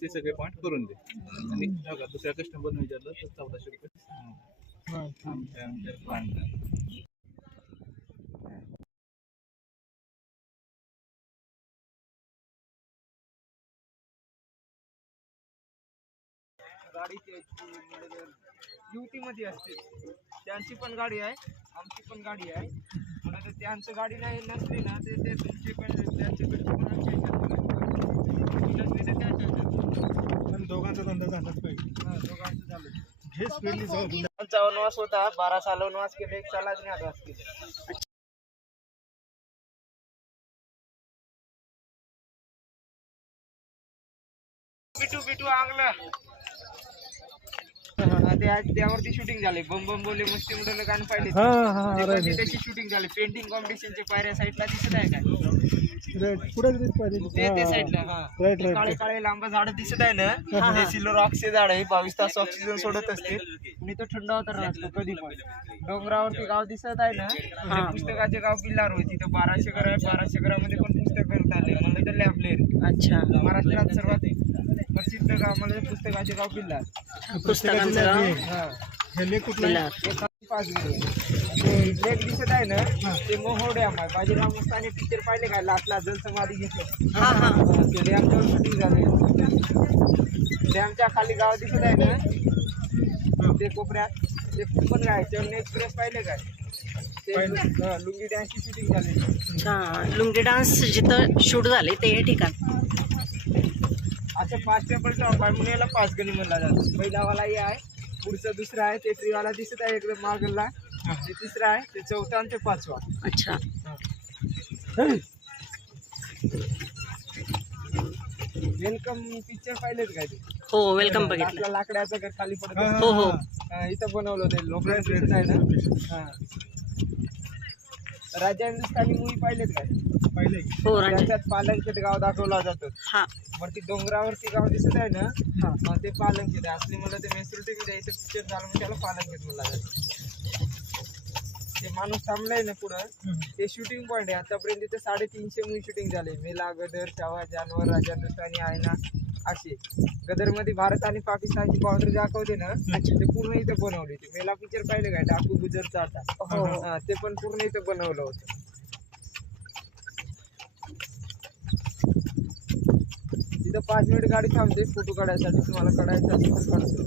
ते सगळे पॉईंट करून दे आणि दुसऱ्या कस्टमरने विचारलं तर 1400 रुपये गाडी ड्युटी मध्ये असते, त्यांची पण गाडी आहे आमची पण गाडी आहे. म्हणजे त्यांचं गाडी नाही नसली ना ते तुमची पण त्यांच्याकडे पण आमच्या पण दोघांचा धंदा झालाच पाहिजे. दोघांचं झालं. हे स्पीडली जाऊ. आमचा वनवास होता 12 साल वनवास केले, 1 साल अज्ञातवास केले. बिटू आंगला ते आज त्यावरती शूटिंग झाले. बम बम बोले मस्ती मुलं गाणं पाहिले त्याची शूटिंग झाली. पेंटिंग कॉम्पिटिशनच्या पायऱ्या साईडला दिसत आहे काय ते साईडला काळे काळे लांब झाड दिसत आहे ना, ते सिल्वर ऑक्सिजन झाड आहे. 22 तास ऑक्सिजन सोडत असते आणि तो थंड होता राहतो कधी पण. डोंगरावरती गाव दिसत आहे ना, पुस्तकाचे गाव किल्लार होती. तर 1200 घर आहे. 1200 घरामध्ये पण पुस्तक करत आले म्हणलं तर लॅबलेर. अच्छा, महाराष्ट्रात सर्वात प्रसिद्ध गाव म्हणजे पुस्तकाचे गाव किल्लार. पुस्तकांचं गाव हे लेक कुठला? 5 लेक दिसत आहे ना, ते मोहो डॅम आहे. बाजीराव मस्तानी पिक्चर पाहिले का, लास्टला जलसमाधी घेतलं ते डॅमवर शूटिंग झाले. डॅमच्या खाली गाव दिसत आहे ना, ते कोपऱ्यात ते पण काय चेन्नई एक्सप्रेस पाहिले काय, ते लुंगी डान्सची शूटिंग झाली. अच्छा, लुंगी डान्स जिथं शूट झाले ते हे ठिकाण. असं 5 टेम्पलचा म्हणून याला 5 गणी म्हणला जातो. पहिलावाला हे आहे, पुढचं दुसरं आहे, ते ट्रीवाला दिसत आहे एकदम मागला, ते तिसरं आहे, ते चौथा आणि ते 5वा. अच्छा, वेलकम पिक्चर पाहिलेत काय ते? हो, वेलकम बघितलं. लाकडाचं घर खाली पडत हो हो, इथं बनवलं ते लोकांचं आहे ना. राजा हिंदुस्थानी मूवी पाहिलेत काय? पहिले हो राजा. त्याच्यात पालंखेत गाव दाखवला जातो. हा, वरती डोंगरावरती गाव दिसत आहे ना, ते पालंखेत आहे. असली मला ते मेसरू टीव्ही इथं पिक्चर झालं म्हणून त्याला पालंखेत म्हणला जातो. ते माणूस थांबलाय ना पुढं, ते शूटिंग पॉईंट आहे. आतापर्यंत तिथे 350 मूवी शूटिंग झाले. मेला, गदर, शावा, जानवर, राजा हिंदुस्थानी आहे ना, असे. गदरमध्ये भारत आणि पाकिस्तानची बाउंड्री दाखवते ना, ते पूर्ण इथं बनवली. ते मेला पिक्चर पाहिले काय, डाकू गुजरचा आता, ते पण पूर्ण इथं बनवलं होतं. तिथं 5 मिनिट गाडी थांबते फोटो काढायसाठी. तुम्हाला काढायचं असेल तर काढतो.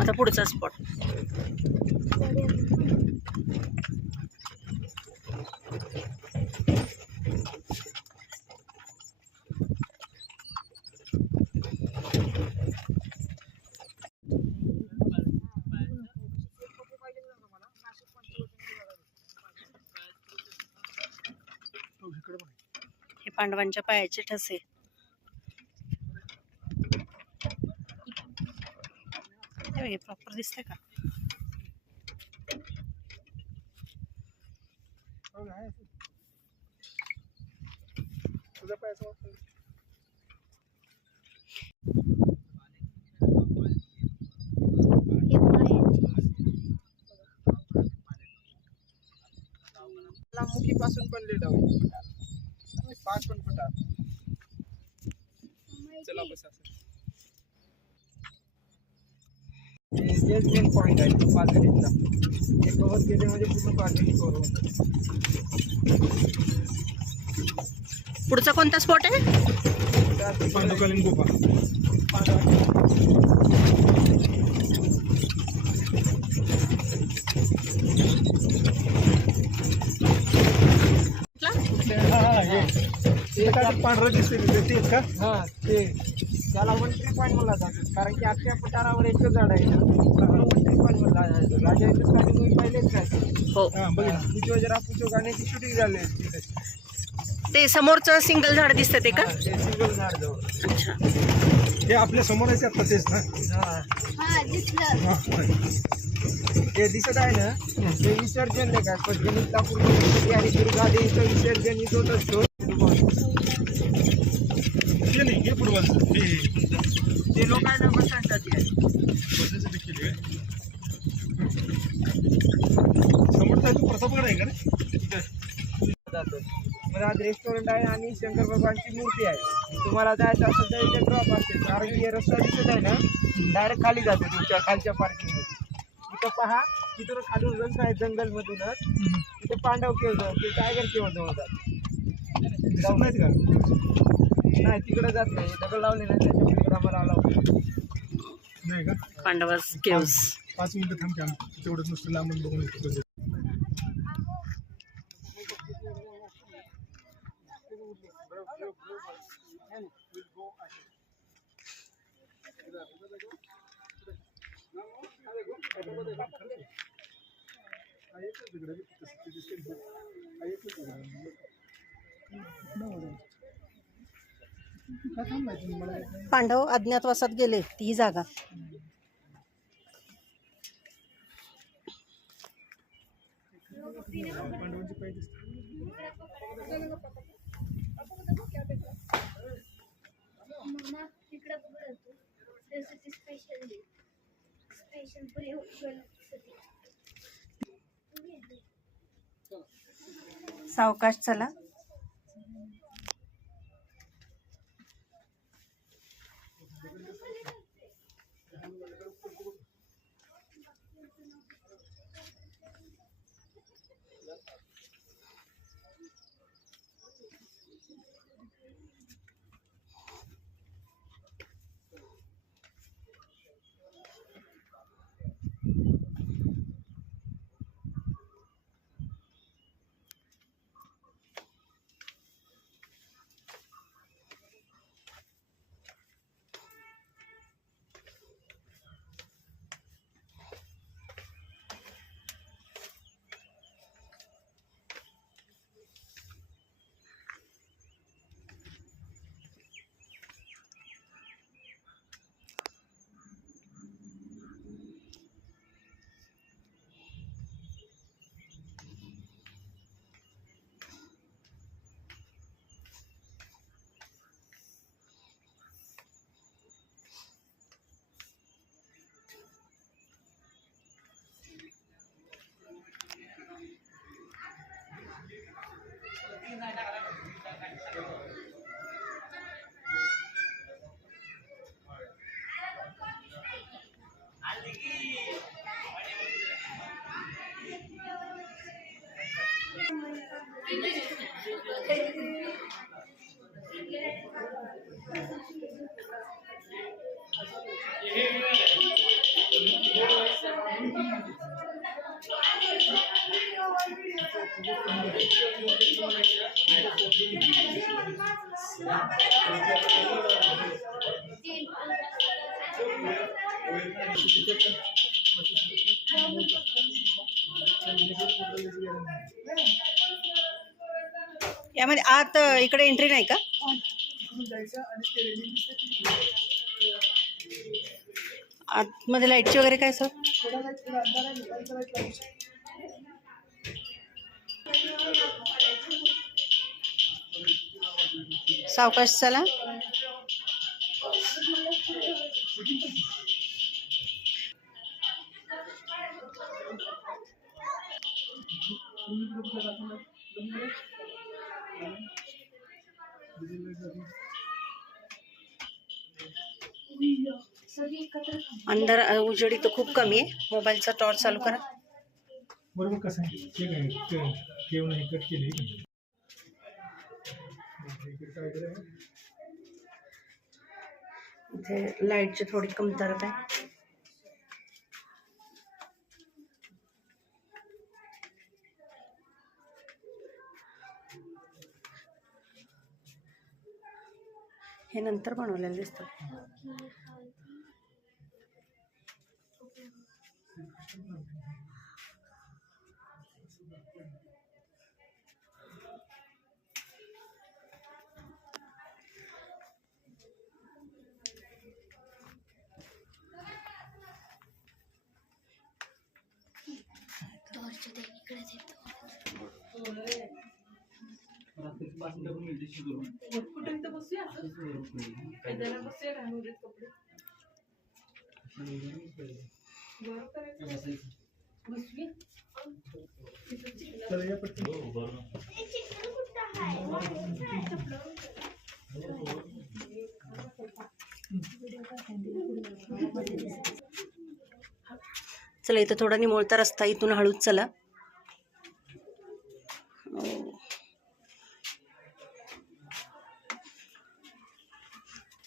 आता पुढचा स्पॉट. पांडवांच्या पायाचे ठसे. हे प्रॉपर दिसतंय का? तुझा पैसा मुखीपासून बनलेलं होतं. पाच पण फुटा. चला बस असं. हेच मेन पॉईंट आहे पालखीचा. हे कव्हर केले म्हणजे पूर्ण पालखी कव्हर होतं. पुढचा कोणता स्पॉट आहे? पांडवकालीन गुफा. पांढरं दिसते तेच का? हा ते त्याला वंट्री पॉईंट म्हणला जातो, कारण की अख्ख्या पठारावर एकच झाड आहे ना, वंट्री पॉईंट म्हणला जातो. राजा हिंदुस्थानी मूवी पाहिलेच काय? हो. पुचो जरा पुचो गाण्याची शूटिंग झाली आहे तिथे. ते समोरचं सिंगल झाड दिसतं ते का? हा, ते सिंगल झाड जवळ. अच्छा. हे आपल्या समोर आहे आता तेच ना? हा हा. ते दिसत आहे ना, ते विसर्जन नाही काय पण गणितापूर आणि दुर्गा देवीचं विसर्जन इथं होत असतो. ते नाही हे पूर्वाचं ते लोकांना बसतात ते. बसायचं देखील आहे. समोरचा तो प्रतापगड आहे का रे? जातो. मग आज रेस्टॉरंट आहे आणि शंकर भगवानची मूर्ती आहे. तुम्हाला जायचं असेल तर इथे ड्रॉप असते, कारण की हे रस्ता दिसत आहे ना, डायरेक्ट खाली जातो तुमच्या खालच्या पार्किंगमध्ये. इथं पहा, तिथून खालून रस्ता आहे जंगलमधूनच. तिथे पांडव केव्ह ते टायगर केव्ह जवळ जात जाऊ नाहीत का? नाही, तिकडे जात नाही. दगड लावले ना त्याच्या पलीकडे आम्हाला आला नाही का? पांडवास केव्स. 5 मिनिटं थांब की आम्ही तेवढंच नुसतं लांबून बघून येतो. पांडव अज्ञातवासात गेले ती जागा. सावकाश चला. यामध्ये आत इकडे एंट्री नाही का? आतमध्ये लाईटची वगैरे काय सर? सावकाश चला. अंदर उजेडी तर खूप कमी आहे. मोबाईलचा टॉर्च चालू करा. बरोबर कसं आहे ठीक आहे केव नाही कट केली इथे लाईटची थोडी कमतरता आहे. हे नंतर बनवलेलं दिसतं. चला या पटकन. चला इथं थोडा निमुळता रस्ता, इथून हळूच चला.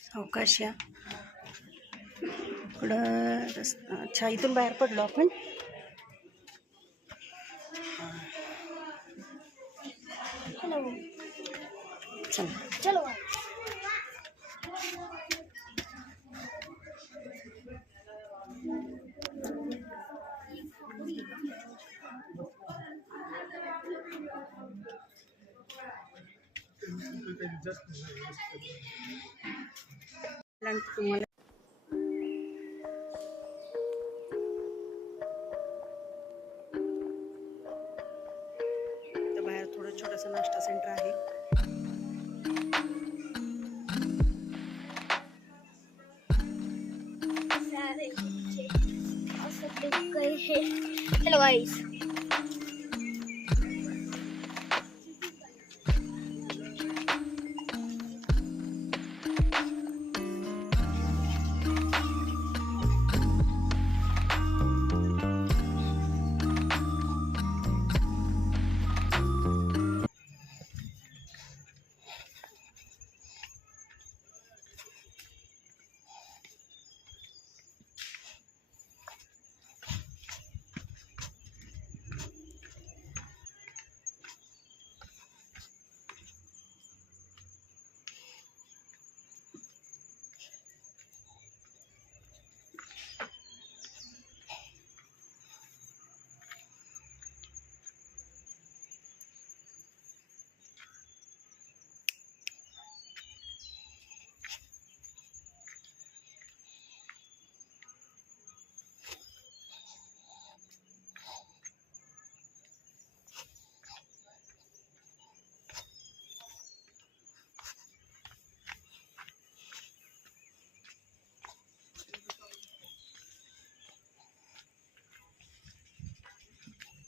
सावकाश या. पुढं रस्ता. अच्छा, इथून बाहेर पडलो आपण. चला. तुम्हाला बाहेर थोडं छोटंसं नाश्ता सेंटर आहे. हेलो गाइस,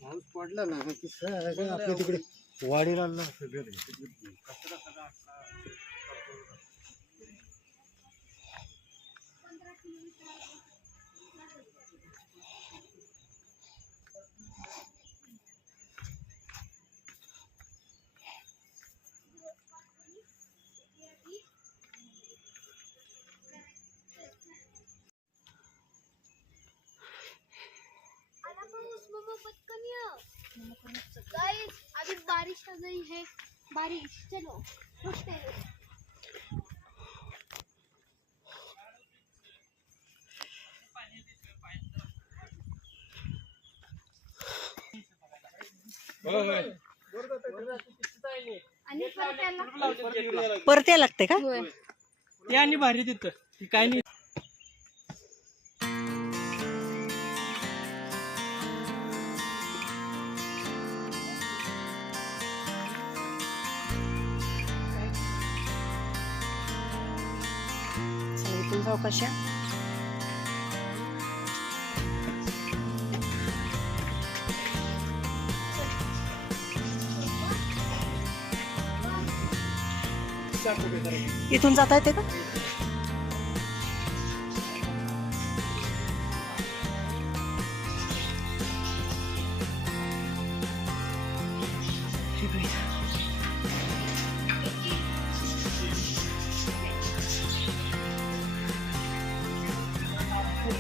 पाऊस पडला ना की सगळं आपल्या तिकडे वाडीला गाइस अभी बारिश आ गई है. बारिश चलो रुकते हैं. आणि परत्याला परत यायला लागते का? होय. ते आणि भारी तिथं काय नाही. चला, इथून जाऊ कशा? इथून जाता येते का?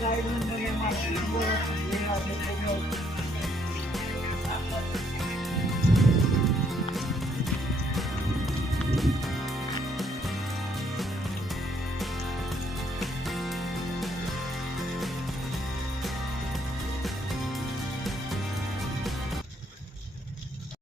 गाईड